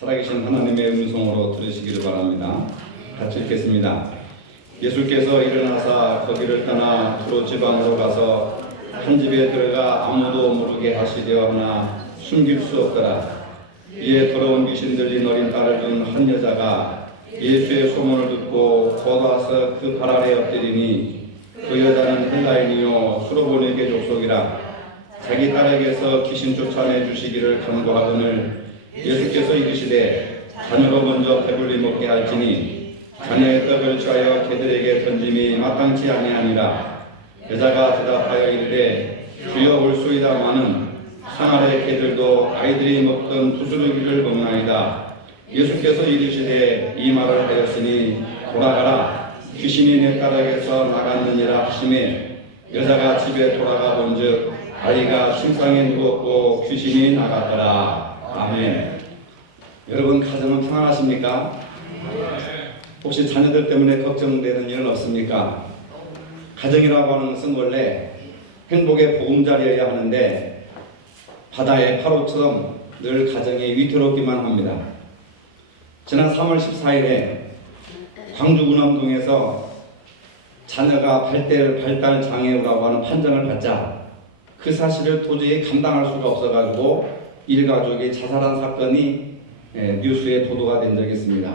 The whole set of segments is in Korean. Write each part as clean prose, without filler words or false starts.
살아계신 하나님의 음성으로 들으시기를 바랍니다. 같이 읽겠습니다. 예수께서 일어나사 거기를 떠나 두로 지방으로 가서 한 집에 들어가 아무도 모르게 하시려 하나 숨길 수 없더라. 이에 더러운 귀신 들린 어린 딸을 둔 한 여자가 예수의 소문을 듣고 곧 와서 그 발 아래 엎드리니 그 여자는 헬라인이요 수로보니게 족속이라. 자기 딸에게서 귀신 쫓아내 주시기를 간구하거늘 예수께서 이르시되 자녀로 먼저 배불리 먹게 할지니 자녀의 떡을 취하여 개들에게 던짐이 마땅치 아니하니라. 여자가 대답하여 이르되 주여 올소이다마는 산 아래 개들도 아이들이 먹던 부스러기를 먹나이다. 예수께서 이르시되 이 말을 하였으니 돌아가라 귀신이 내 딸에게서 나갔느니라 하시매 여자가 집에 돌아가 본즉 아이가 침상에 누웠고 귀신이 나갔더라. 아멘. 여러분 가정은 평안하십니까? 혹시 자녀들 때문에 걱정되는 일은 없습니까? 가정이라고 하는 것은 원래 행복의 보금자리여야 하는데 바다의 파도처럼 늘 가정이 위태롭기만 합니다. 지난 3월 14일에 광주 운암동에서 자녀가 발달 장애우라고 하는 판정을 받자 그 사실을 도저히 감당할 수가 없어가지고 일가족이 자살한 사건이 뉴스에 보도가 된 적이 있습니다.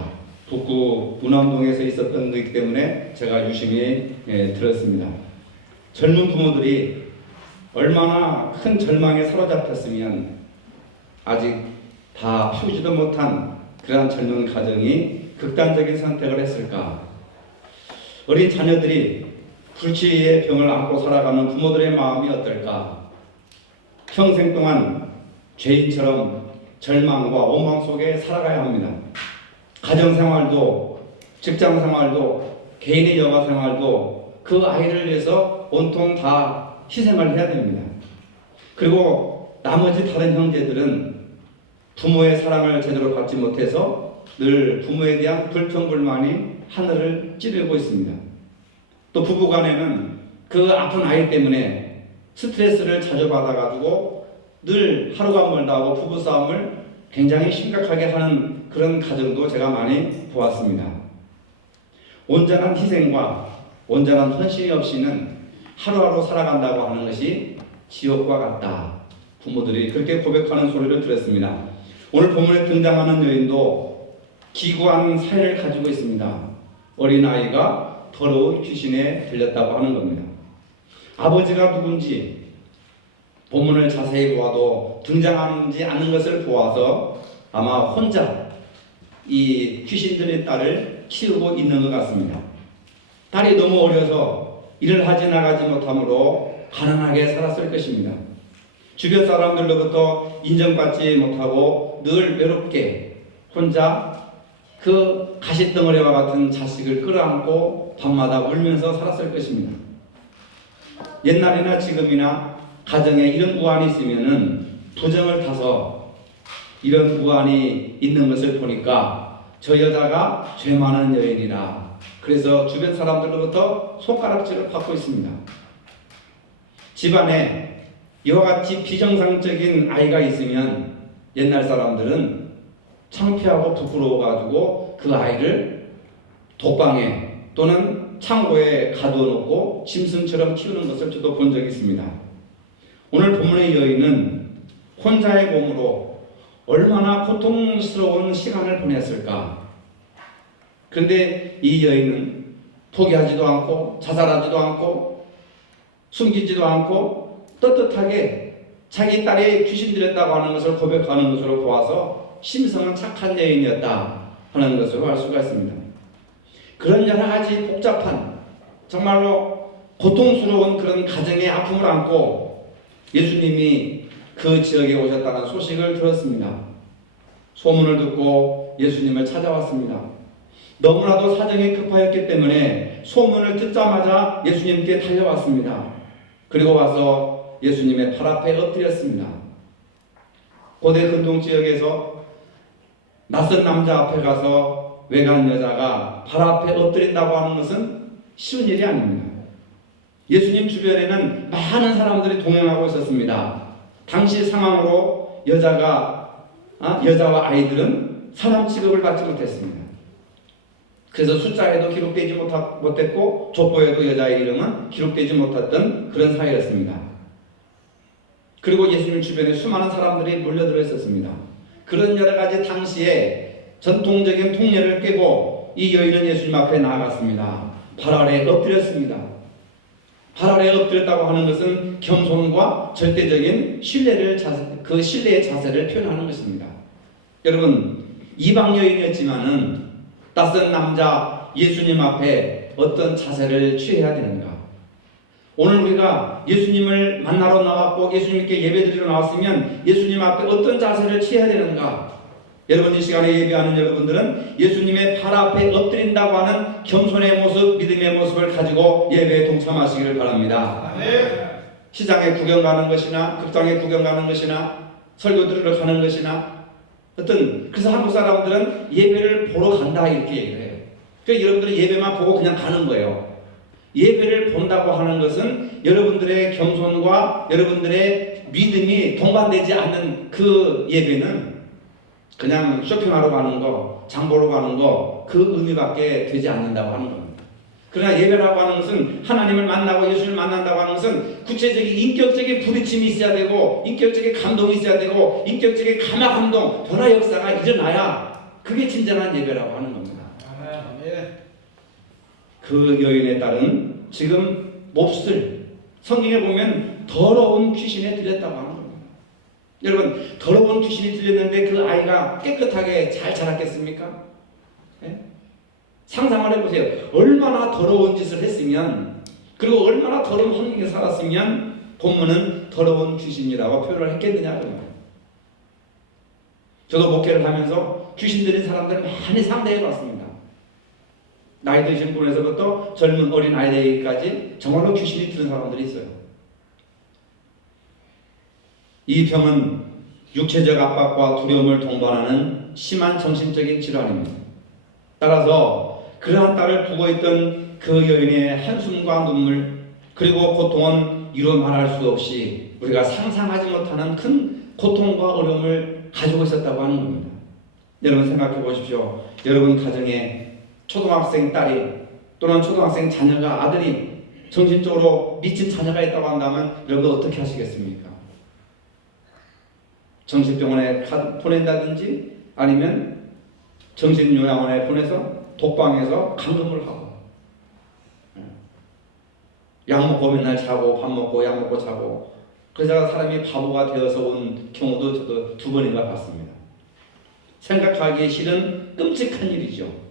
북구 운암동에서 있었던 것이기 때문에 제가 유심히 들었습니다. 젊은 부모들이 얼마나 큰 절망에 사로잡혔으면 아직 다 피우지도 못한 그러한 젊은 가정이 극단적인 선택을 했을까? 어린 자녀들이 불치의 병을 안고 살아가는 부모들의 마음이 어떨까? 평생 동안 죄인처럼 절망과 원망 속에 살아가야 합니다. 가정생활도 직장생활도 개인의 여가생활도 그 아이를 위해서 온통 다 희생을 해야 됩니다. 그리고 나머지 다른 형제들은 부모의 사랑을 제대로 받지 못해서 늘 부모에 대한 불평불만이 하늘을 찌르고 있습니다. 또 부부간에는 그 아픈 아이 때문에 스트레스를 자주 받아가지고 늘 하루가 멀다 하고 부부싸움을 굉장히 심각하게 하는 그런 가정도 제가 많이 보았습니다. 온전한 희생과 온전한 헌신이 없이는 하루하루 살아간다고 하는 것이 지옥과 같다. 부모들이 그렇게 고백하는 소리를 들었습니다. 오늘 본문에 등장하는 여인도 기구한 사연을 가지고 있습니다. 어린아이가 더러운 귀신에 들렸다고 하는 겁니다. 아버지가 누군지 본문을 자세히 보아도 등장하지 않는 것을 보아서 아마 혼자 이 귀신 들린 딸을 키우고 있는 것 같습니다. 딸이 너무 어려서 일을 하지 나가지 못하므로 가난하게 살았을 것입니다. 주변 사람들로부터 인정받지 못하고 늘 외롭게 혼자 그 가시덩어리와 같은 자식을 끌어안고 밤마다 울면서 살았을 것입니다. 옛날이나 지금이나 가정에 이런 우환이 있으면은 부정을 타서 이런 우환이 있는 것을 보니까 저 여자가 죄 많은 여인이라 그래서 주변 사람들로부터 손가락질을 받고 있습니다. 집안에 이와 같이 비정상적인 아이가 있으면 옛날 사람들은 창피하고 부끄러워가지고 그 아이를 독방에 또는 창고에 가두어놓고 짐승처럼 키우는 것을 저도 본 적이 있습니다. 오늘 본문의 여인은 혼자의 몸으로 얼마나 고통스러운 시간을 보냈을까? 그런데 이 여인은 포기하지도 않고 자살하지도 않고 숨기지도 않고 떳떳하게 자기 딸이 귀신 들렸다고 하는 것을 고백하는 것으로 보아서 심성은 착한 여인이었다 하는 것으로 알 수가 있습니다. 그런 여러 가지 복잡한 정말로 고통스러운 그런 가정의 아픔을 안고 예수님이 그 지역에 오셨다는 소식을 들었습니다. 소문을 듣고 예수님을 찾아왔습니다. 너무나도 사정이 급하였기 때문에 소문을 듣자마자 예수님께 달려왔습니다. 그리고 와서 예수님의 발 앞에 엎드렸습니다. 고대 근동 지역에서 낯선 남자 앞에 가서 외간 여자가 발 앞에 엎드린다고 하는 것은 쉬운 일이 아닙니다. 예수님 주변에는 많은 사람들이 동행하고 있었습니다. 당시 상황으로 여자와 아이들은 사람 취급을 받지 못했습니다. 그래서 숫자에도 기록되지 못했고 족보에도 여자의 이름은 기록되지 못했던 그런 사회였습니다. 그리고 예수님 주변에 수많은 사람들이 몰려들어 있었습니다. 그런 여러 가지 당시에 전통적인 통례를 깨고 이 여인은 예수님 앞에 나아갔습니다. 발 아래 엎드렸습니다. 발 아래 엎드렸다고 하는 것은 겸손과 절대적인 신뢰의 자세를 표현하는 것입니다. 여러분, 이방 여인이었지만은 낯선 남자 예수님 앞에 어떤 자세를 취해야 되는가? 오늘 우리가 예수님을 만나러 나왔고 예수님께 예배드리러 나왔으면 예수님 앞에 어떤 자세를 취해야 되는가? 여러분, 이 시간에 예배하는 여러분들은 예수님의 발 앞에 엎드린다고 하는 겸손의 모습, 믿음의 모습을 가지고 예배에 동참하시기를 바랍니다. 시장에 구경 가는 것이나 극장에 구경 가는 것이나 설교 들으러 가는 것이나 그래서 한국 사람들은 예배를 보러 간다 이렇게 얘기를 해요. 그러니까 여러분들은 예배만 보고 그냥 가는 거예요. 예배를 본다고 하는 것은 여러분들의 겸손과 여러분들의 믿음이 동반되지 않는 그 예배는 그냥 쇼핑하러 가는 거, 장 보러 가는 거, 그 의미밖에 되지 않는다고 하는 겁니다. 그러나 예배라고 하는 것은 하나님을 만나고 예수를 만난다고 하는 것은 구체적인 인격적인 부딪힘이 있어야 되고 인격적인 감동이 있어야 되고 인격적인 감화감동, 변화 역사가 일어나야 그게 진정한 예배라고 하는 겁니다. 그 여인의 딸은 지금 몹쓸, 성경에 보면 더러운 귀신에 들렸다고 하는 겁니다. 여러분, 더러운 귀신이 들렸는데 그 아이가 깨끗하게 잘 자랐겠습니까? 네? 상상을 해보세요. 얼마나 더러운 짓을 했으면, 그리고 얼마나 더러운 환경에 살았으면 본문은 더러운 귀신이라고 표현을 했겠느냐. 저도 목회를 하면서 귀신 들린 사람들을 많이 상대해봤습니다. 나이 드신 분에서부터 젊은 어린 아이들까지 정말로 귀신이 들은 사람들이 있어요. 이 병은 육체적 압박과 두려움을 동반하는 심한 정신적인 질환입니다. 따라서 그러한 딸을 두고 있던 그 여인의 한숨과 눈물, 그리고 고통은 이루 말할 수 없이 우리가 상상하지 못하는 큰 고통과 어려움을 가지고 있었다고 하는 겁니다. 여러분 생각해 보십시오. 여러분 가정에 초등학생 딸이 또는 초등학생 자녀가 아들이 정신적으로 미친 자녀가 있다고 한다면 여러분 어떻게 하시겠습니까? 정신병원에 보낸다든지 아니면 정신요양원에 보내서 독방에서 감금을 하고 약 먹고 맨날 자고 밥 먹고 약 먹고 자고 그러다가 사람이 바보가 되어서 온 경우도 저도 2번인가 봤습니다. 생각하기 싫은 끔찍한 일이죠.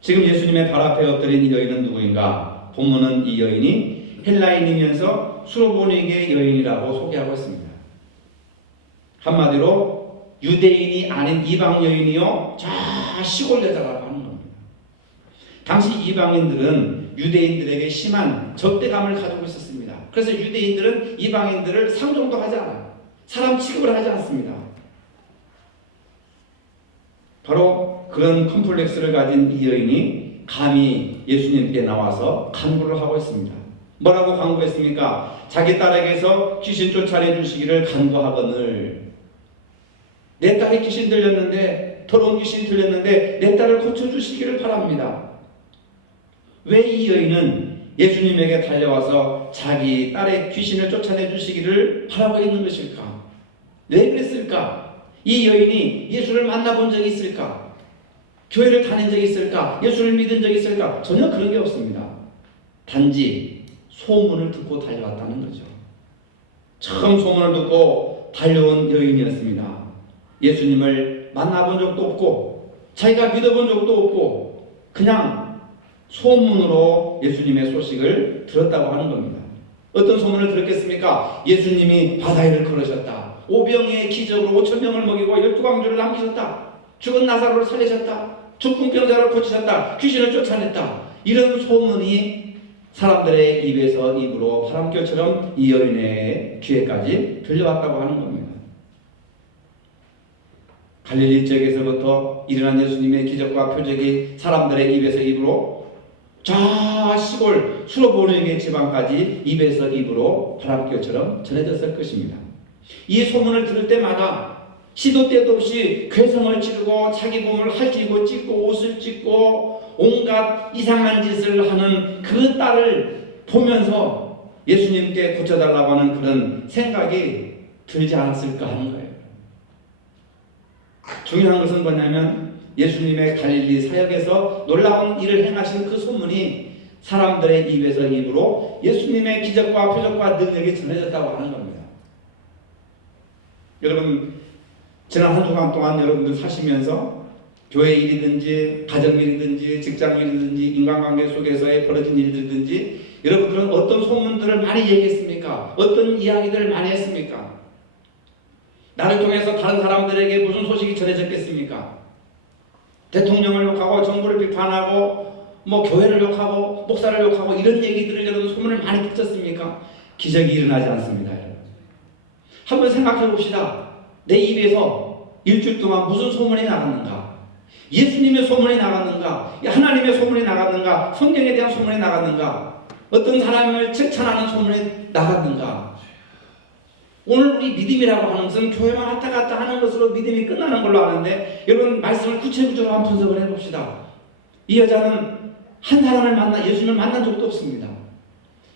지금 예수님의 발 앞에 엎드린 이 여인은 누구인가? 본문은 이 여인이 헬라인이면서 수로보니게 여인이라고 소개하고 있습니다. 한마디로 유대인이 아닌 이방 여인이요 저 시골 여자라고 하는 겁니다. 당시 이방인들은 유대인들에게 심한 적대감을 가지고 있었습니다. 그래서 유대인들은 이방인들을 상종도 하지 않아요. 사람 취급을 하지 않습니다. 바로 그런 컴플렉스를 가진 이 여인이 감히 예수님께 나와서 간구를 하고 있습니다. 뭐라고 간구했습니까? 자기 딸에게서 귀신 쫓아내 주시기를 간구하거늘 내 딸이 귀신 들렸는데 더러운 귀신이 들렸는데 내 딸을 고쳐주시기를 바랍니다. 왜 이 여인은 예수님에게 달려와서 자기 딸의 귀신을 쫓아내 주시기를 바라고 있는 것일까? 왜 그랬을까? 이 여인이 예수를 만나본 적이 있을까? 교회를 다닌 적이 있을까? 예수를 믿은 적이 있을까? 전혀 그런 게 없습니다. 단지 소문을 듣고 달려왔다는 거죠. 처음 소문을 듣고 달려온 여인이었습니다. 예수님을 만나본 적도 없고 자기가 믿어본 적도 없고 그냥 소문으로 예수님의 소식을 들었다고 하는 겁니다. 어떤 소문을 들었겠습니까? 예수님이 바다위를 걸으셨다. 오병의 기적으로 5,000명을 먹이고 12광주를 남기셨다. 죽은 나사로를 살리셨다. 죽은 병자를 고치셨다. 귀신을 쫓아냈다. 이런 소문이 사람들의 입에서 입으로 바람결처럼 이 여인의 귀에까지 들려왔다고 하는 겁니다. 갈릴리 지역에서부터 일어난 예수님의 기적과 표적이 사람들의 입에서 입으로 저 시골 수로보니게 지방까지 입에서 입으로 바람결처럼 전해졌을 것입니다. 이 소문을 들을 때마다 시도 때도 없이 괴성을 지르고 자기 몸을 핥히고 찢고 옷을 찢고 온갖 이상한 짓을 하는 그 딸을 보면서 예수님께 고쳐달라고 하는 그런 생각이 들지 않았을까 하는 거예요. 중요한 것은 뭐냐면 예수님의 갈릴리 사역에서 놀라운 일을 행하신 그 소문이 사람들의 입에서 입으로 예수님의 기적과 표적과 능력이 전해졌다고 하는 겁니다. 여러분, 지난 한 주간 동안 여러분들 사시면서 교회 일이든지 가정 일이든지 직장 일이든지 인간관계 속에서의 벌어진 일들이든지 여러분들은 어떤 소문들을 많이 얘기했습니까? 어떤 이야기들을 많이 했습니까? 나를 통해서 다른 사람들에게 무슨 소식이 전해졌겠습니까? 대통령을 욕하고 정부를 비판하고 교회를 욕하고 목사를 욕하고 이런 얘기들을 여러분 소문을 많이 듣셨습니까? 기적이 일어나지 않습니다. 여러분. 한번 생각해 봅시다. 내 입에서 일주일 동안 무슨 소문이 나갔는가? 예수님의 소문이 나갔는가? 하나님의 소문이 나갔는가? 성경에 대한 소문이 나갔는가? 어떤 사람을 칭찬하는 소문이 나갔는가? 오늘 우리 믿음이라고 하는 것은 교회만 왔다 갔다 하는 것으로 믿음이 끝나는 걸로 아는데 여러분 말씀을 구체적으로 한번 분석을 해봅시다. 이 여자는 한 사람을 예수님을 만난 적도 없습니다.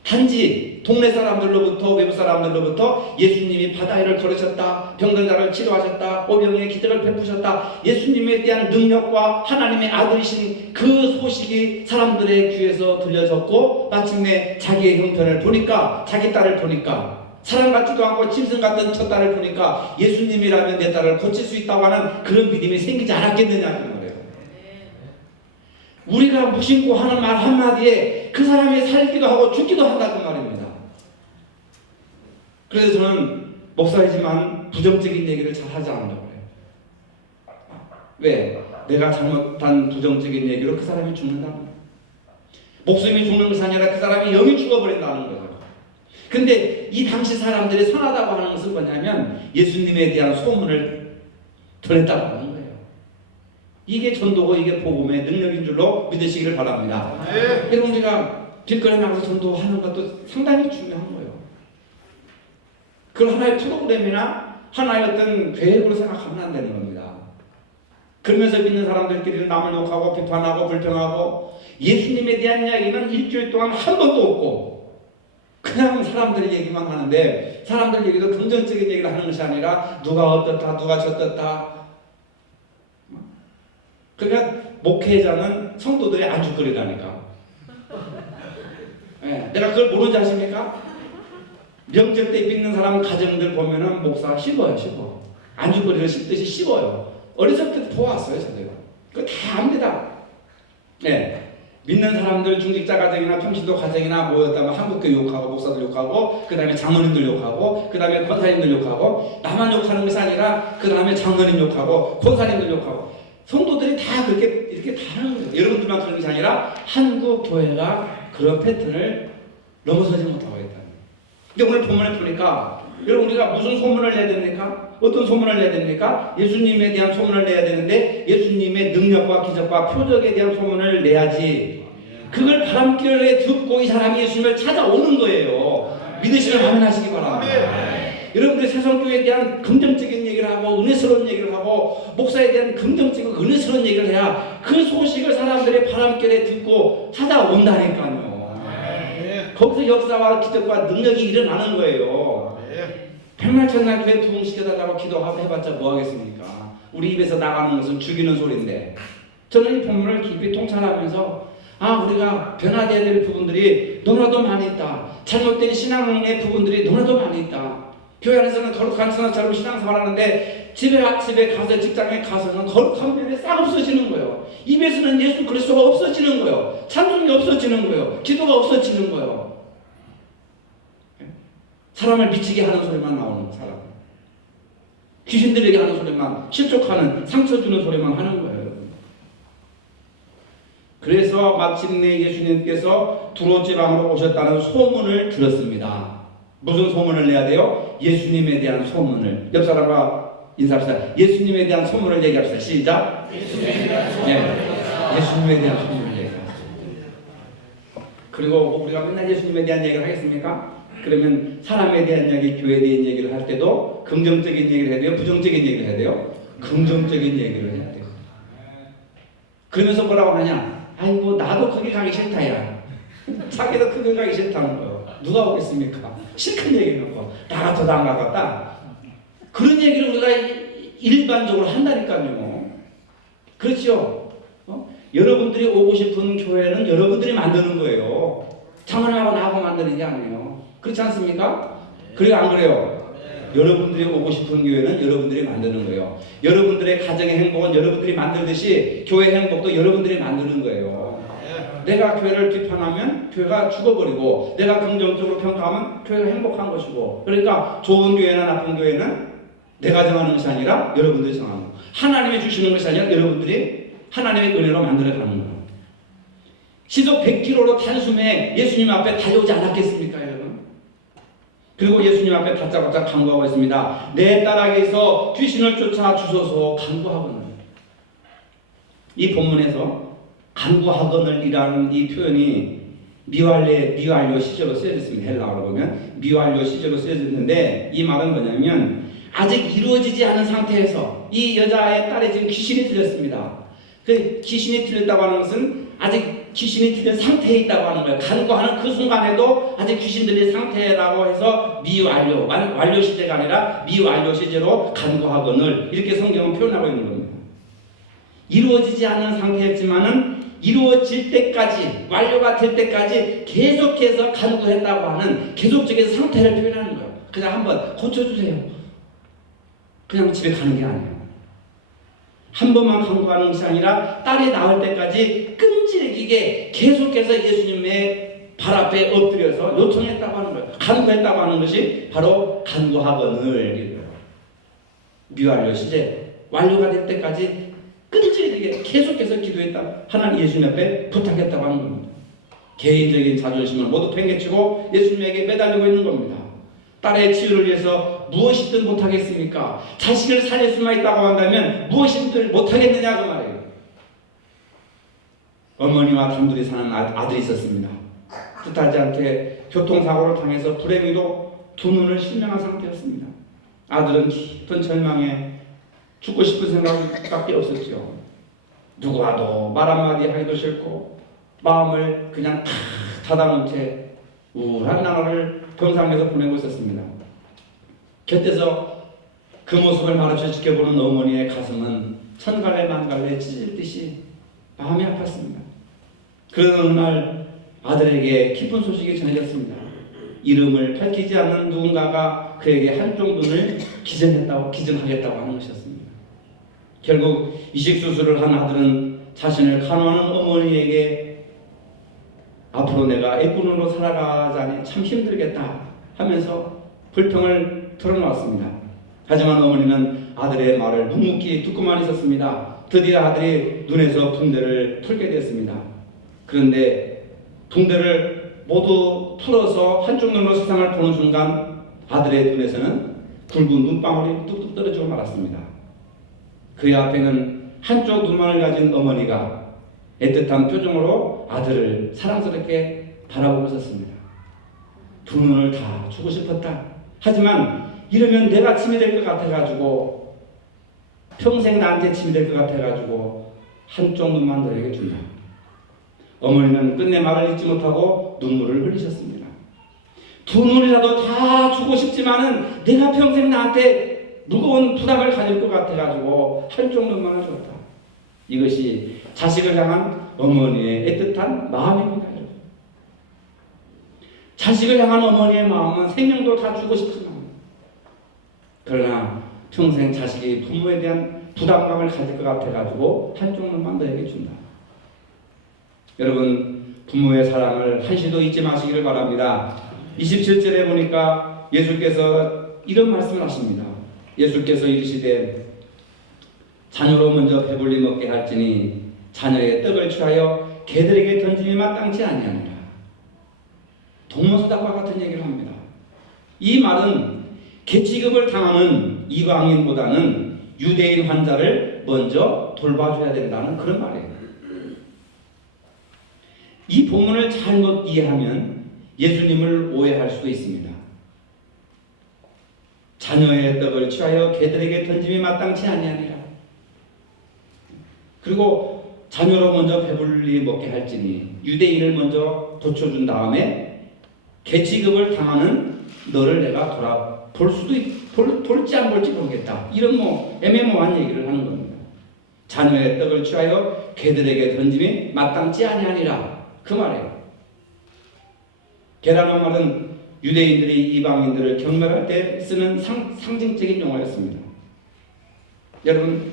단지 동네 사람들로부터 외부 사람들로부터 예수님이 바다위를 걸으셨다, 병든 자를 치료하셨다, 오병이의 기적을 베푸셨다, 예수님에 대한 능력과 하나님의 아들이신 그 소식이 사람들의 귀에서 들려졌고 마침내 자기의 형편을 보니까 자기 딸을 보니까 사람 같지도 않고 짐승 같은 첫 딸을 보니까 예수님이라면 내 딸을 고칠 수 있다고 하는 그런 믿음이 생기지 않았겠느냐. 우리가 무심코 하는 말 한마디에 그 사람이 살기도 하고 죽기도 한다는 말입니다. 그래서 저는 목사이지만 부정적인 얘기를 잘 하지 않는다고 해요. 왜? 내가 잘못한 부정적인 얘기로 그 사람이 죽는다고. 목숨이 죽는 것이 아니라 그 사람이 영이 죽어버린다는 거죠. 근데 이 당시 사람들이 선하다고 하는 것은 뭐냐면 예수님에 대한 소문을 전했다고 하는 거예요. 이게 전도고 이게 복음의 능력인 줄로 믿으시기를 바랍니다. 네. 여러분 우리가 길거리에 나가서 전도하는 것도 상당히 중요한 거예요. 그걸 하나의 프로그램이나 하나의 어떤 계획으로 생각하면 안 되는 겁니다. 그러면서 믿는 사람들끼리 남을 욕하고 비판하고 불평하고 예수님에 대한 이야기는 일주일 동안 한 번도 없고 그냥 사람들 얘기만 하는데 사람들 얘기도 긍정적인 얘기를 하는 것이 아니라 누가 어떻다 누가 저떻다. 그러니까 목회자는 성도들이 안주거리라니까. 네, 내가 그걸 모르는지 아십니까? 명절 때 믿는 사람 가정들 보면은 목사가 씹어요. 안주거리를 씹듯이 씹어요. 어렸을 때도 보았어요. 저도요. 그거 다 압니다. 네. 믿는 사람들 중직자 가정이나 평신도 가정이나 모였다면 한국교 욕하고 목사들 욕하고 그 다음에 장로님들 욕하고 그 다음에 권사님들 욕하고 나만 욕하는 것이 아니라 그 다음에 장로님 욕하고 권사님들 욕하고 성도들이 다 그렇게 이렇게 다 하는 거예요. 여러분들만 그런 것이 아니라 한국 교회가 그런 패턴을 넘어서지 못하고 있다. 근데 오늘 본문에 보니까 여러분 우리가 무슨 소문을 내야 됩니까? 어떤 소문을 내야 됩니까? 예수님에 대한 소문을 내야 되는데 예수님의 능력과 기적과 표적에 대한 소문을 내야지. 그걸 바람결에 듣고 이 사람이 예수님을 찾아오는 거예요. 믿으시면 아멘하시기 바랍니다. 여러분들 세상교회에 대한 긍정적인 얘기를 하고 은혜스러운 얘기를 하고 목사에 대한 긍정적이고 은혜스러운 얘기를 해야 그 소식을 사람들의 바람결에 듣고 찾아온다니까요. 거기서 역사와 기적과 능력이 일어나는 거예요. 백날천날 교회 부흥시켜달라고 기도하고 해봤자 뭐 하겠습니까? 우리 입에서 나가는 것은 죽이는 소리인데 저는 이 본문을 깊이 통찰하면서 우리가 변화되어야 될 부분들이 너무나도 많이 있다. 잘못된 신앙의 부분들이 너무나도 많이 있다. 교회 안에서는 거룩한 신앙처럼 신앙생활하는데 집에 가서 직장에 가서는 거룩한 면이 싹 없어지는 거예요. 입에서는 예수 그리스도가 없어지는 거예요. 찬송이 없어지는 거예요. 기도가 없어지는 거예요. 사람을 미치게 하는 소리만 나오는 사람. 귀신들에게 하는 소리만, 실족하는, 상처 주는 소리만 하는 거예요. 그래서 마침내 예수님께서 두로 지방으로 오셨다는 소문을 들었습니다. 무슨 소문을 내야 돼요? 예수님에 대한 소문을. 옆 사람과 인사합시다. 예수님에 대한 소문을 얘기합시다. 시작. 예수님에 대한 소문을 얘기합시다. 그리고 우리가 맨날 예수님에 대한 얘기를 하겠습니까? 그러면 사람에 대한 얘기, 교회에 대한 얘기를 할 때도 긍정적인 얘기를 해야 돼요? 부정적인 얘기를 해야 돼요? 긍정적인 얘기를 해야 돼요. 그러면서 뭐라고 하냐? 아이고 나도 거기 가기 싫다야. 자기도 거기 가기 싫다는 거예요. 누가 오겠습니까? 실컷 얘기해놓고 나 같아도 안 가겠다. 그런 얘기를 우리가 일반적으로 한다니까요. 그렇죠? 여러분들이 오고 싶은 교회는 여러분들이 만드는 거예요. 장로님하고 나하고 만드는 게 아니에요. 그렇지 않습니까? 그래요, 안 그래요? 여러분들이 오고 싶은 교회는 여러분들이 만드는 거예요. 여러분들의 가정의 행복은 여러분들이 만들듯이 교회 행복도 여러분들이 만드는 거예요. 내가 교회를 비판하면 교회가 죽어버리고, 내가 긍정적으로 평가하면 교회가 행복한 것이고, 그러니까 좋은 교회나 나쁜 교회는 내가 정하는 것이 아니라 여러분들이 정하는 거예요. 하나님이 주시는 것이 아니라 여러분들이 하나님의 은혜로 만들어가는 거예요. 시속 100km로 단숨에 예수님 앞에 달려오지 않았겠습니까, 여러분? 그리고 예수님 앞에 다짜고짜 간구하고 있습니다. 내 딸에게서 귀신을 쫓아 주소서 간구하거늘. 이 본문에서 간구하거늘이라는 이 표현이 미완료 시제로 쓰여져 있습니다. 헬라어로 보면 미완료 시제로 쓰여져 있는데, 이 말은 뭐냐면 아직 이루어지지 않은 상태에서 이 여자의 딸에 지금 귀신이 들렸습니다. 그 귀신이 들렸다고 하는 것은 아직 귀신이 들린 상태에 있다고 하는 거예요. 간구하는 그 순간에도 아직 귀신 들린 상태라고 해서 미완료, 완료 시제가 아니라 미완료 시제로 간구하거늘 이렇게 성경은 표현하고 있는 겁니다. 이루어지지 않은 상태였지만은 이루어질 때까지, 완료가 될 때까지 계속해서 간구했다고 하는 계속적인 상태를 표현하는 거예요. 그냥 한번 고쳐주세요. 그냥 집에 가는 게 아니에요. 한 번만 간구하는 것이 아니라 딸이 나을 때까지 끈질기게 계속해서 예수님의 발 앞에 엎드려서 요청했다고 하는 거예요. 간구했다고 하는 것이 바로 간구하거늘. 미완료 시제, 완료가 될 때까지 끈질기게 계속해서 기도했다. 하나님 예수님 앞에 부탁했다고 하는 겁니다. 개인적인 자존심을 모두 팽개치고 예수님에게 매달리고 있는 겁니다. 딸의 치유를 위해서 무엇이든 못하겠습니까? 자식을 살릴 수만 있다고 한다면 무엇이든 못하겠느냐 그 말이에요. 어머니와 단둘이 사는 아들이 있었습니다. 뜻하지 않게 교통사고를 당해서 불행히도 두 눈을 실명한 상태였습니다. 아들은 깊은 절망에 죽고 싶은 생각밖에 없었죠. 누구와도 말 한마디 하기도 싫고 마음을 그냥 탁 닫아놓은 채 우울한 나날을 병상에서 보내고 있었습니다. 곁에서 그 모습을 마주쳐 지켜보는 어머니의 가슴은 천갈래 만갈래 찢을 듯이 마음이 아팠습니다. 그런 어느 날 아들에게 기쁜 소식이 전해졌습니다. 이름을 밝히지 않는 누군가가 그에게 한쪽 눈을 기증하겠다고 하는 것이었습니다. 결국 이식수술을 한 아들은 자신을 간호하는 어머니에게 앞으로 내가 애꾼으로 살아가자니 참 힘들겠다 하면서 불평을 털어놓았습니다. 하지만 어머니는 아들의 말을 묵묵히 듣고만 있었습니다. 드디어 아들이 눈에서 붕대를 털게 됐습니다. 그런데 붕대를 모두 털어서 한쪽 눈으로 세상을 보는 순간 아들의 눈에서는 굵은 눈방울이 뚝뚝 떨어지고 말았습니다. 그의 앞에는 한쪽 눈만을 가진 어머니가 애틋한 표정으로 아들을 사랑스럽게 바라보고 있었습니다. 두 눈을 다 주고 싶었다. 하지만 이러면 내가 침이 될 것 같아가지고 평생 나한테 침이 될 것 같아가지고 한쪽 눈만 너에게 준다. 어머니는 끝내 말을 잊지 못하고 눈물을 흘리셨습니다. 두 눈이라도 다 주고 싶지만은 내가 평생 나한테 무거운 부담을 가질 것 같아가지고 한쪽 눈만을 줬다. 이것이 자식을 향한 어머니의 애틋한 마음입니다. 자식을 향한 어머니의 마음은 생명도 다 주고 싶은 마음. 그러나 평생 자식이 부모에 대한 부담감을 가질 것 같아가지고 한쪽 눈만 너에게 준다. 여러분, 부모의 사랑을 한시도 잊지 마시기를 바랍니다. 27절에 보니까 예수께서 이런 말씀을 하십니다. 예수께서 이르시되 자녀로 먼저 배불리 먹게 할지니 자녀의 떡을 취하여 개들에게 던짐이 마땅치 아니하니라. 동문서답과 같은 얘기를 합니다. 이 말은 개취급을 당하는 이방인보다는 유대인 환자를 먼저 돌봐줘야 된다는 그런 말이에요. 이 본문을 잘못 이해하면 예수님을 오해할 수도 있습니다. 자녀의 떡을 취하여 개들에게 던짐이 마땅치 아니하니라. 그리고 자녀로 먼저 배불리 먹게 할지니 유대인을 먼저 도쳐준 다음에 개취급을 당하는 너를 내가 돌아볼 수도 볼지 안 볼지 모르겠다. 이런 애매모호한 얘기를 하는 겁니다. 자녀의 떡을 취하여 개들에게 던짐이 마땅치 아니하니라. 그 말이에요. 개라는 말은 유대인들이 이방인들을 경멸할 때 쓰는 상징적인 용어였습니다. 여러분,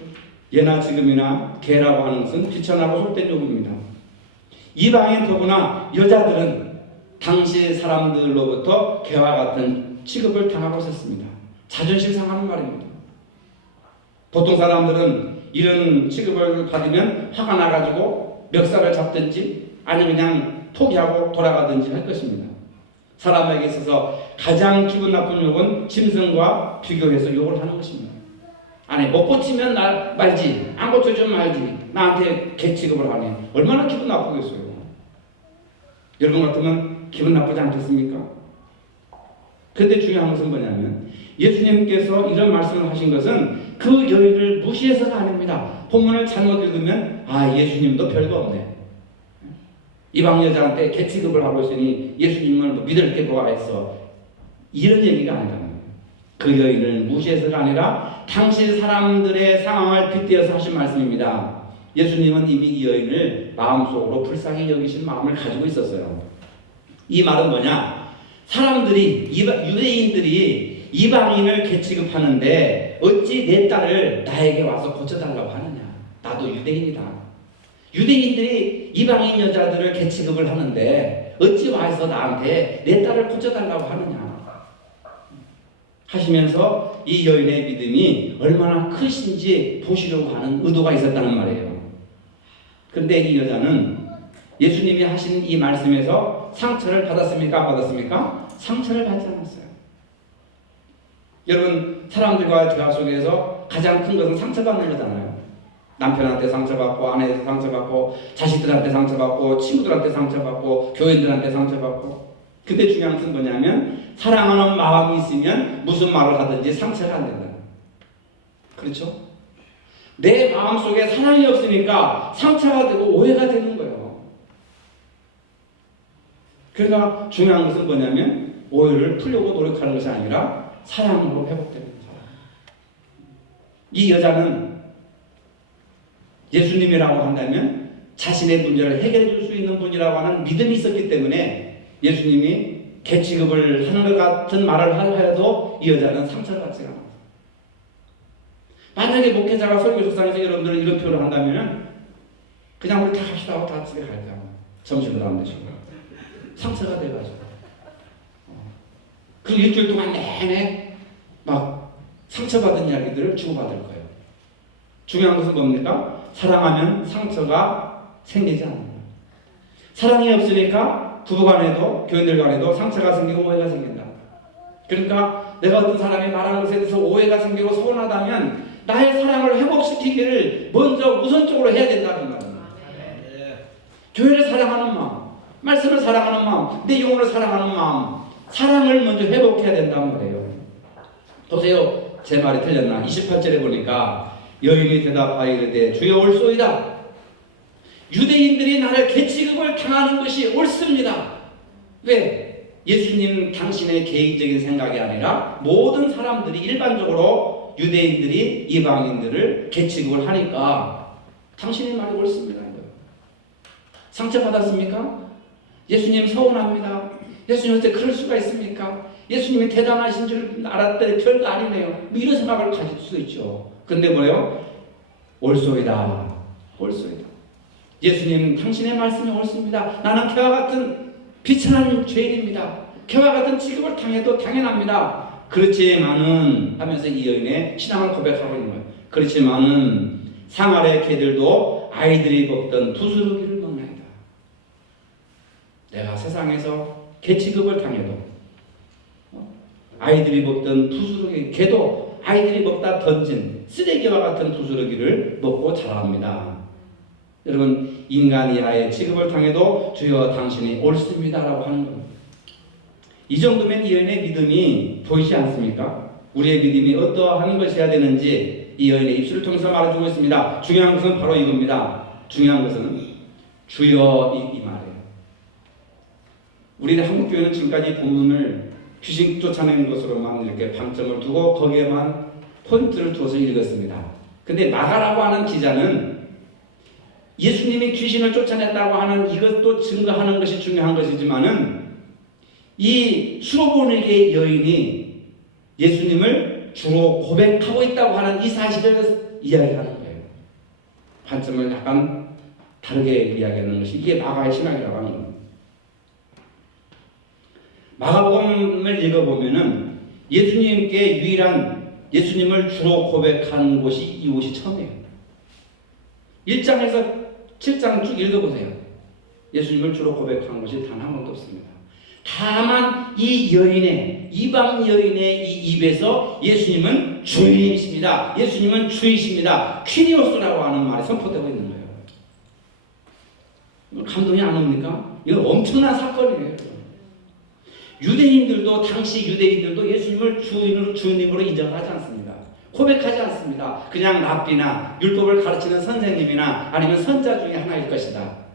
예나 지금이나 개라고 하는 것은 비천하고 속된 용어입니다. 이방인 더구나 여자들은 당시 사람들로부터 개와 같은 취급을 당하고 있었습니다. 자존심 상하는 말입니다. 보통 사람들은 이런 취급을 받으면 화가 나가지고 멱살을 잡든지 아니면 그냥 포기하고 돌아가든지 할 것입니다. 사람에게 있어서 가장 기분 나쁜 욕은 짐승과 비교해서 욕을 하는 것입니다. 아니, 못 고치면 말지, 안 고쳐주면 말지, 나한테 개 취급을 하니 얼마나 기분 나쁘겠어요. 여러분 같으면 기분 나쁘지 않겠습니까? 그런데 중요한 것은 뭐냐면 예수님께서 이런 말씀을 하신 것은 그 여인을 무시해서가 아닙니다. 본문을 잘못 읽으면 예수님도 별거 없네. 이방 여자한테 개 취급을 하고 있으니 예수님을 믿을 게 뭐가 있어. 이런 얘기가 아니라 그 여인을 무시해서가 아니라 당시 사람들의 상황을 빗대어서 하신 말씀입니다. 예수님은 이미 이 여인을 마음속으로 불쌍히 여기신 마음을 가지고 있었어요. 이 말은 뭐냐? 사람들이, 유대인들이 이방인을 개 취급하는데 어찌 내 딸을 나에게 와서 고쳐달라고 하느냐? 나도 유대인이다. 유대인들이 이방인 여자들을 개 취급을 하는데 어찌 와서 나한테 내 딸을 고쳐달라고 하느냐? 하시면서 이 여인의 믿음이 얼마나 크신지 보시려고 하는 의도가 있었다는 말이에요. 그런데 이 여자는 예수님이 하신 이 말씀에서 상처를 받았습니까? 안 받았습니까? 상처를 받지 않았어요. 여러분, 사람들과 대화 속에서 가장 큰 것은 상처받는 거잖아요. 남편한테 상처받고, 아내한테 상처받고, 자식들한테 상처받고, 친구들한테 상처받고, 교인들한테 상처받고. 근데 중요한 것은 뭐냐면 사랑하는 마음이 있으면 무슨 말을 하든지 상처가 안 된다. 그렇죠? 내 마음속에 사랑이 없으니까 상처가 되고 오해가 되는 거예요. 그러니까 중요한 것은 뭐냐면 오해를 풀려고 노력하는 것이 아니라 사랑으로 회복되는 거예요. 이 여자는 예수님이라고 한다면 자신의 문제를 해결해 줄 수 있는 분이라고 하는 믿음이 있었기 때문에 예수님이 개 취급을 하는 것 같은 말을 하여도 이 여자는 상처를 받지 않아요. 만약에 목회자가 설교석상에서 여러분들은 이런 표현을 한다면 그냥 우리 다 갑시다 하고 다 집에 갈까? 점심을 안 드시고 상처가 돼가지고 그리고 일주일 동안 내내 막 상처받은 이야기들을 주고받을 거예요. 중요한 것은 뭡니까? 사랑하면 상처가 생기지 않는다. 사랑이 없으니까 부부간에도 교인들 간에도 상처가 생기고 오해가 생긴다. 그러니까 내가 어떤 사람이 말하는 것에 대해서 오해가 생기고 서운하다면 나의 사랑을 회복시키기를 먼저 우선적으로 해야 된다는 말입니다. 교회를 사랑하는 마음, 말씀을 사랑하는 마음, 내 영혼을 사랑하는 마음, 사랑을 먼저 회복해야 된다는 말이에요. 보세요, 제 말이 틀렸나? 28절에 보니까 여인이 대답하여 이르되 주여 옳소이다. 유대인들이 나를 개 취급을 당하는 것이 옳습니다. 왜? 예수님 당신의 개인적인 생각이 아니라 모든 사람들이 일반적으로 유대인들이 이방인들을 개 취급을 하니까 당신의 말이 옳습니다. 상처받았습니까? 예수님 서운합니다. 예수님 어째 그럴 수가 있습니까? 예수님이 대단하신 줄 알았더니 별거 아니네요. 뭐 이런 생각을 가질 수 있죠. 근데 뭐예요? 옳소이다. 옳소이다. 예수님 당신의 말씀이 옳습니다. 나는 개와 같은 비천한 죄인입니다. 개와 같은 취급을 당해도 당연합니다. 그렇지만은 하면서 이 여인의 신앙을 고백하고 있는 거예요. 그렇지만은 상아래 개들도 아이들이 먹던 부스러기를 먹나이다. 내가 세상에서 개 취급을 당해도 아이들이 먹던 부스러기, 개도 아이들이 먹다 던진 쓰레기와 같은 부스러기를 먹고 자랍니다. 여러분, 인간 이하의 취급을 당해도 주여 당신이 옳습니다라고 하는 겁니다. 이 정도면 이 여인의 믿음이 보이지 않습니까? 우리의 믿음이 어떠한 것이어야 되는지 이 여인의 입술을 통해서 말해주고 있습니다. 중요한 것은 바로 이겁니다. 중요한 것은 주여 이 말이에요. 우리 한국교회는 지금까지 본문을 귀신 쫓아내는 것으로만 이렇게 방점을 두고 거기에만 포인트를 두어서 읽었습니다. 근데 마가라고 하는 기자는 예수님이 귀신을 쫓아냈다고 하는 이것도 증거하는 것이 중요한 것이지만은 이 수로보니게 여인이 예수님을 주로 고백하고 있다고 하는 이 사실을 이야기하는 거예요. 관점을 약간 다르게 이야기하는 것이 이게 마가의 신학이라고 하는 겁니다. 마가복음을 읽어보면은 예수님께 유일한 예수님을 주로 고백한 곳이 이곳이 처음이에요. 1장에서 7장 쭉 읽어보세요. 예수님을 주로 고백한 것이 단 한 번도 없습니다. 다만 이 여인의 이방 여인의 이 입에서 예수님은 주인이십니다. 예수님은 주이십니다. 퀴리오스라고 하는 말이 선포되고 있는 거예요. 감동이 안 옵니까? 이건 엄청난 사건이에요. 유대인들도 당시 유대인들도 예수님을 주님으로 인정하지 않습니다. 고백하지 않습니다. 그냥 랍비나 율법을 가르치는 선생님이나 아니면 선자 중에 하나일 것이다.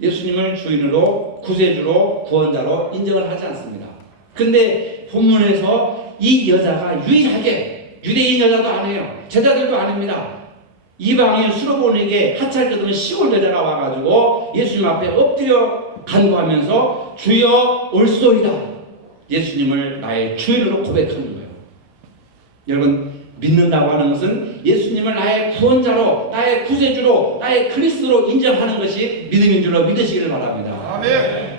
예수님을 주인으로 구세주로 구원자로 인정을 하지 않습니다. 근데 본문에서 이 여자가 유일하게 유대인 여자도 아니에요. 제자들도 아닙니다. 이방인 수로보니게 하찮게 든 시골 여자가 와가지고 예수님 앞에 엎드려 간구하면서 주여 올소이다. 예수님을 나의 주인으로 고백하는 거예요. 여러분 믿는다고 하는 것은 예수님을 나의 구원자로 나의 구세주로 나의 그리스도로 인정하는 것이 믿음인 줄로 믿으시기를 바랍니다. 아멘.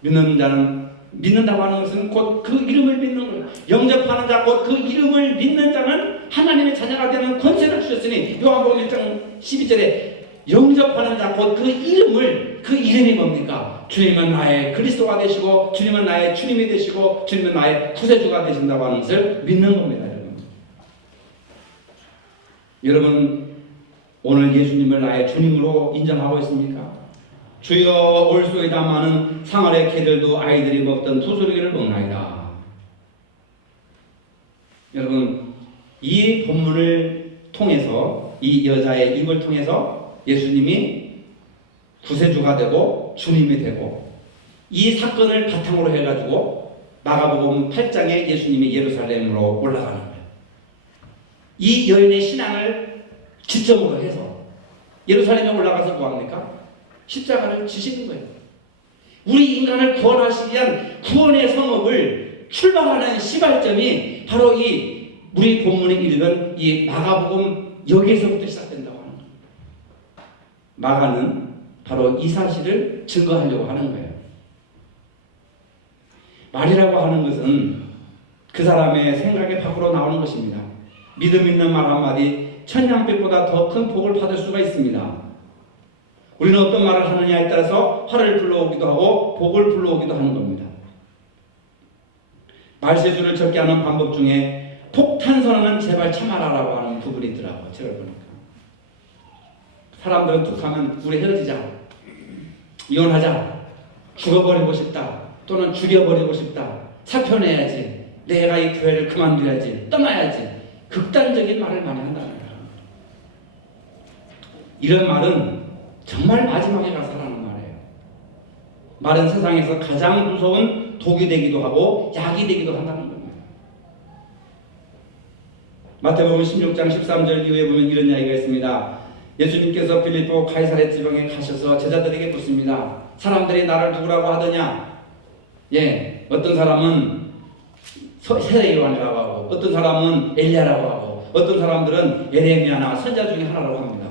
믿는 자는 믿는다고 하는 것은 곧 그 이름을 믿는 거예요. 영접하는 자 곧 그 이름을 믿는 자는 하나님의 자녀가 되는 권세를 주셨으니 요한복음 1장 12절에 영접하는 자 곧 그 이름이 뭡니까? 주님은 나의 그리스도가 되시고 주님은 나의 주님이 되시고 주님은 나의 구세주가 되신다고 하는 것을 믿는 겁니다. 여러분 오늘 예수님을 나의 주님으로 인정하고 있습니까? 주여 올소이다마는 상아래 개들도 아이들이 먹던 두소리기를 먹나이다. 여러분 이 본문을 통해서 이 여자의 입을 통해서 예수님이 구세주가 되고 주님이 되고 이 사건을 바탕으로 해가지고 마가복음 8장에 예수님이 예루살렘으로 올라가는 거예요. 이 여인의 신앙을 기점으로 해서 예루살렘에 올라가서 뭐합니까? 십자가를 지시는 거예요. 우리 인간을 구원하시기 위한 구원의 성업을 출발하는 시발점이 바로 이 우리 본문에 읽은 이 마가복음 여기에서부터 시작된다고 하는 거예요. 마가는 바로 이 사실을 증거하려고 하는 거예요. 말이라고 하는 것은 그 사람의 생각의 밖으로 나오는 것입니다. 믿음 있는 말 한마디 천냥빛보다 더 큰 복을 받을 수가 있습니다. 우리는 어떤 말을 하느냐에 따라서 화를 불러오기도 하고 복을 불러오기도 하는 겁니다. 말실수를 적게 하는 방법 중에 폭탄 선언은 제발 참아라라고 하는 부분이 있더라고요. 제가 보니까 사람들은 툭하면 우리 헤어지자, 이혼하자, 죽어버리고 싶다, 또는 죽여버리고 싶다, 사표내야지, 내가 이 교회를 그만둬야지, 떠나야지, 극단적인 말을 많이 한다는 거예요. 이런 말은 정말 마지막에 가서 하는 말이에요. 말은 세상에서 가장 무서운 독이 되기도 하고 약이 되기도 한다는 겁니다. 마태복음 16장 13절 이후에 보면 이런 이야기가 있습니다. 예수님께서 빌립보 가이사랴 지방에 가셔서 제자들에게 묻습니다. 사람들이 나를 누구라고 하더냐? 어떤 사람은 세례 요한이라고 하고 어떤 사람은 엘리야라고 하고 어떤 사람들은 예레미야나 선자 중에 하나라고 합니다.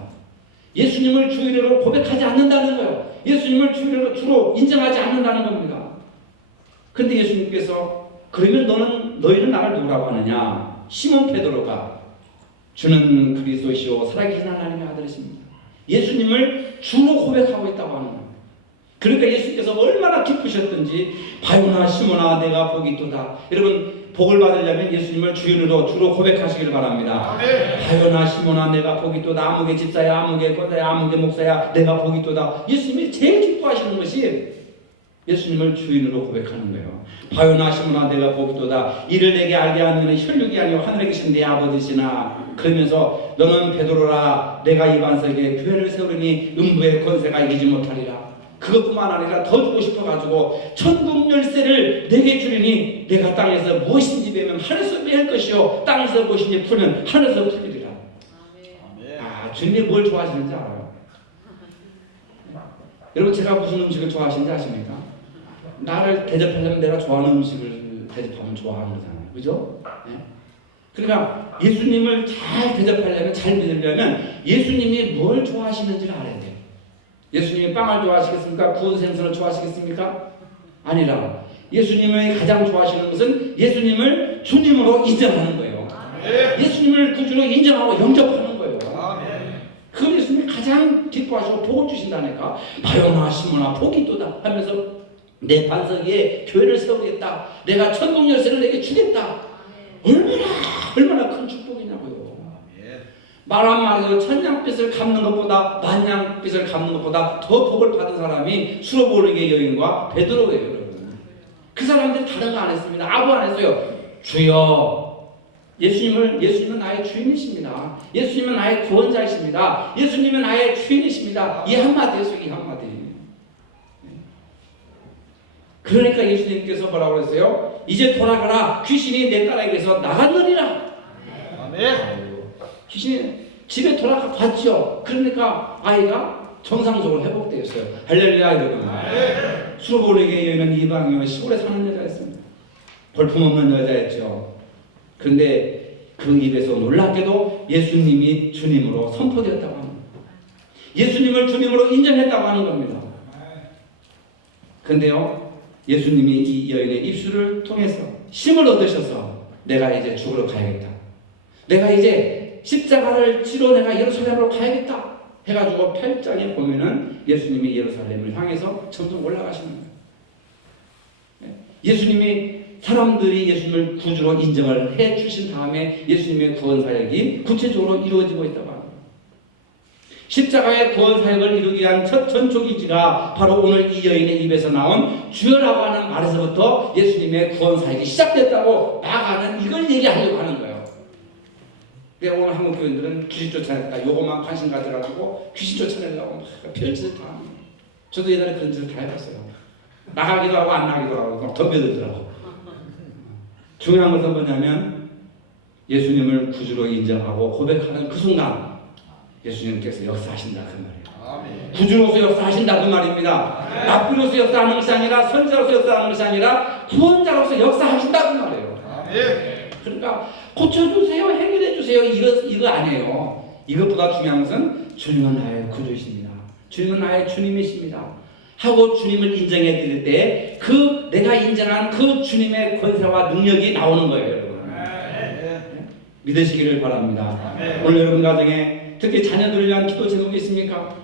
예수님을 주인으로 고백하지 않는다는 거예요. 예수님을 주인으로 주로 인정하지 않는다는 겁니다. 근데 예수님께서 그러면 너희는 나를 누구라고 하느냐? 시몬 베드로가 주는 그리스도시오 살아계신 하나님의 아들이십니다. 예수님을 주로 고백하고 있다고 하는 거예요. 그러니까 예수님께서 얼마나 기쁘셨던지 바요나 시몬아 내가 복이 있도다. 여러분 복을 받으려면 예수님을 주인으로 주로 고백하시길 바랍니다. 바요나 시몬아 내가 복이 있도다. 아무개 집사야 아무개 권사야 아무개 목사야 내가 복이 있도다. 예수님이 제일 기뻐하시는 것이 예수님을 주인으로 고백하는 거예요. 바요나 시몬아 내가 보기도다 이를 내게 알게 하는 혈육이 아니오 하늘에 계신 내 아버지시나. 그러면서 너는 베드로라 내가 이 반석에 교회를 세우리니 음부의 권세가 이기지 못하리라. 그것뿐만 아니라 더 주고 싶어가지고 천국 열쇠를 내게 주리니 내가 땅에서 무엇인지 배면 하늘에서 배울 것이요 땅에서 무엇인지 풀면 하늘에서 풀리리라. 아, 주님이 뭘 좋아하시는지 알아요? 여러분 제가 무슨 음식을 좋아하시는지 아십니까? 나를 대접하려면 내가 좋아하는 음식을 대접하면 좋아하는 거잖아요. 그죠? 네? 그러니까 예수님을 잘 대접하려면, 잘 믿으려면 예수님이 뭘 좋아하시는지를 알아야 돼요. 예수님이 빵을 좋아하시겠습니까? 구운 생선을 좋아하시겠습니까? 아니라 예수님이 가장 좋아하시는 것은 예수님을 주님으로 인정하는 거예요. 예수님을 구주로 인정하고 영접하는 거예요. 그 예수님이 가장 기뻐하시고 복을 주신다니까. 바요나 시몬아 복이 또다 하면서 내 반석 위에 교회를 세우겠다. 내가 천국 열쇠를 내게 주겠다. 얼마나 큰 축복이냐고요. 말 한마디로 천냥빛을 갚는 것보다 만냥빛을 갚는 것보다 더 복을 받은 사람이 수로보르게 여인과 베드로예요. 여러분. 그 사람들이 다른 거 안 했습니다. 아무 안 했어요. 주여 예수님은 나의 주인이십니다. 예수님은 나의 구원자이십니다. 예수님은 나의 주인이십니다. 이 한마디에서 이 한마디. 그러니까 예수님께서 뭐라고 그랬어요? 이제 돌아가라. 귀신이 내 딸에게 서 나갔느니라. 아멘. 귀신이 집에 돌아갔죠. 그러니까 아이가 정상적으로 회복되었어요. 할렐루야 여러분. 수로보르게 여인은 이방이요 시골에 사는 여자였습니다. 볼품없는 여자였죠. 그런데 그 입에서 놀랍게도 예수님이 주님으로 선포되었다고 합니다. 예수님을 주님으로 인정했다고 하는 겁니다. 그런데요 예수님이 이 여인의 입술을 통해서 힘을 얻으셔서 내가 이제 죽으러 가야겠다. 내가 이제 십자가를 지러 내가 예루살렘으로 가야겠다. 해가지고 8장에 보면은 예수님이 예루살렘을 향해서 점점 올라가시는 거예요. 예수님이 사람들이 예수님을 구주로 인정을 해 주신 다음에 예수님의 구원 사역이 구체적으로 이루어지고 있다고 합니다. 십자가의 구원 사역을 이루기 위한 첫 전초기지가 바로 오늘 이 여인의 입에서 나온 주여라고 하는 말에서부터 예수님의 구원 사역이 시작됐다고 나아가는 이걸 얘기하려고 하는 거예요. 그러니까 오늘 한국 교인들은 귀신 쫓아내니까 요것만 관심 가져가지고 귀신 쫓아내려고 막 별짓을 다 합니다. 저도 옛날에 그런 짓을 다 해봤어요. 나가기도 하고 안 나가기도 하고 덤벼들더라고. 중요한 것은 뭐냐면 예수님을 구주로 인정하고 고백하는 그 순간 예수님께서 역사하신다 그 말이에요. 구주로서 역사하신다 그 말입니다. 납비로서 역사하는 것이 아니라 선지자로서 역사하는 것이 아니라 구원자로서 역사하신다 그 말이에요. 그러니까 고쳐주세요, 해결해주세요 이거 아니에요. 이것보다 중요한 것은 주님은 나의 구주이십니다. 주님은 나의 주님이십니다. 하고 주님을 인정해 드릴 때 그 내가 인정한 그 주님의 권세와 능력이 나오는 거예요, 여러분. 믿으시기를 바랍니다. 오늘 여러분 가정에 특히 자녀들을 위한 기도 제목이 있습니까?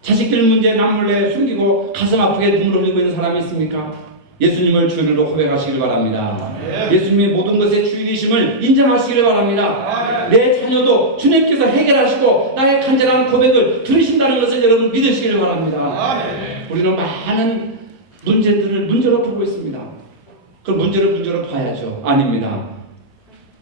자식들 문제 남몰래 숨기고 가슴 아프게 눈물 흘리고 있는 사람이 있습니까? 예수님을 주인으로 고백하시길 바랍니다. 예수님의 모든 것의 주인이심을 인정하시길 바랍니다. 내 자녀도 주님께서 해결하시고 나의 간절한 고백을 들으신다는 것을 여러분 믿으시길 바랍니다. 우리는 많은 문제들을 문제로 보고 있습니다. 그 문제를 봐야죠. 아닙니다.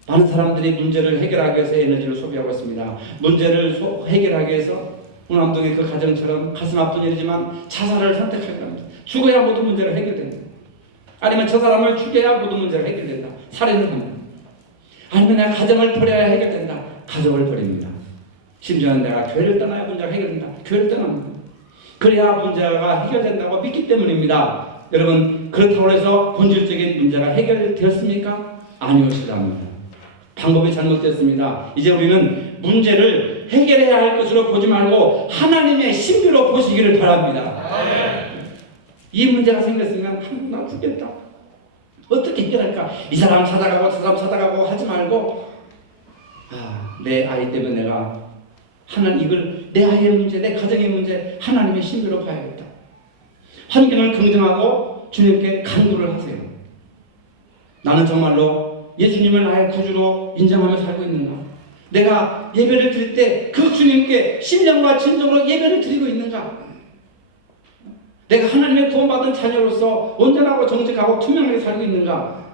많은 사람들이 문제를 해결하기 위해서 에너지를 소비하고 있습니다. 문제를 해결하기 위해서 호남동의 그 가정처럼 가슴 아픈 일이지만 자살을 선택할 겁니다. 죽어야 모든 문제가 해결된다. 아니면 저 사람을 죽여야 모든 문제가 해결된다. 살인을 합니다. 아니면 내가 가정을 버려야 해결된다. 가정을 버립니다. 심지어는 내가 교회를 떠나야 문제가 해결된다. 교회를 떠납니다. 그래야 문제가 해결된다고 믿기 때문입니다. 여러분 그렇다고 해서 본질적인 문제가 해결되었습니까? 아니었습니다. 방법이 잘못됐습니다. 이제 우리는 문제를 해결해야 할 것으로 보지 말고 하나님의 신비로 보시기를 바랍니다. 이 문제가 생겼으면 나 죽겠다. 어떻게 해결할까? 이 사람 찾아가고 저 사람 찾아가고 하지 말고 내 아이 때문에 내가 이걸 내 아이의 문제, 내 가정의 문제 하나님의 신비로 봐야겠다. 환경을 긍정하고 주님께 간구를 하세요. 나는 정말로 예수님을 나의 구주로 인정하며 살고 있는가? 내가 예배를 드릴 때 그 주님께 신령과 진정으로 예배를 드리고 있는가? 내가 하나님의 구원받은 자녀로서 온전하고 정직하고 투명하게 살고 있는가?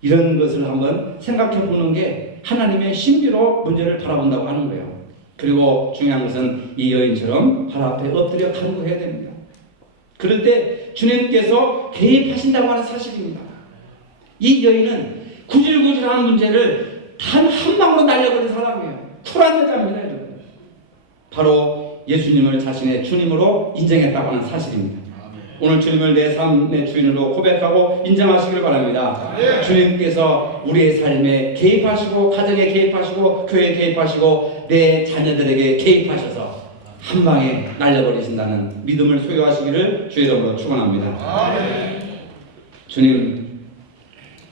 이런 것을 한번 생각해 보는 게 하나님의 신비로 문제를 바라본다고 하는 거예요. 그리고 중요한 것은 이 여인처럼 발 앞에 엎드려 간구해야 됩니다. 그럴 때 주님께서 개입하신다고 하는 사실입니다. 이 여인은 구질구질한 문제를 단 한 방으로 날려버린 사람이에요. 쿨한 여자입니다, 여러분. 바로 예수님을 자신의 주님으로 인정했다고 하는 사실입니다. 오늘 주님을 내 삶의 주인으로 고백하고 인정하시길 바랍니다. 주님께서 우리의 삶에 개입하시고 가정에 개입하시고 교회에 개입하시고 내 자녀들에게 개입하셔서 한 방에 날려버리신다는 믿음을 소유하시기를 주의 이름으로 축원합니다. 주님,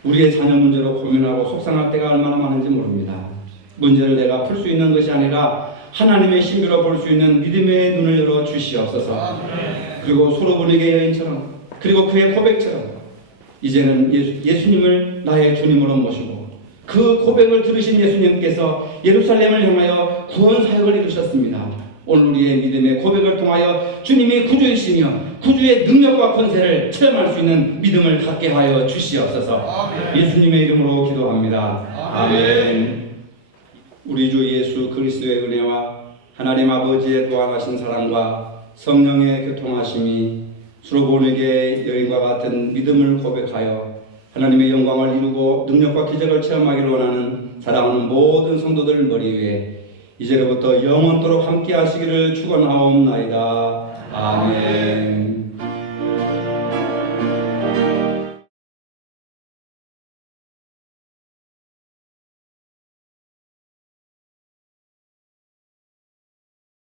우리의 자녀 문제로 고민하고 속상할 때가 얼마나 많은지 모릅니다. 문제를 내가 풀 수 있는 것이 아니라 하나님의 신비로 볼 수 있는 믿음의 눈을 열어 주시옵소서. 그리고 소로보니게 여인처럼, 그리고 그의 고백처럼 이제는 예수님을 나의 주님으로 모시고 그 고백을 들으신 예수님께서 예루살렘을 향하여 구원 사역을 이루셨습니다. 오늘 우리의 믿음의 고백을 통하여 주님이 구주이시며 구주의 능력과 권세를 체험할 수 있는 믿음을 갖게 하여 주시옵소서. 예수님의 이름으로 기도합니다. 아멘. 우리 주 예수 그리스도의 은혜와 하나님 아버지의 무한하신 사랑과 성령의 교통하심이 수로보니게 여인과 같은 믿음을 고백하여 하나님의 영광을 이루고 능력과 기적을 체험하기를 원하는 사랑하는 모든 성도들 머리 위에 이제로부터 영원토록 함께 하시기를 축원하옵나이다. 아멘.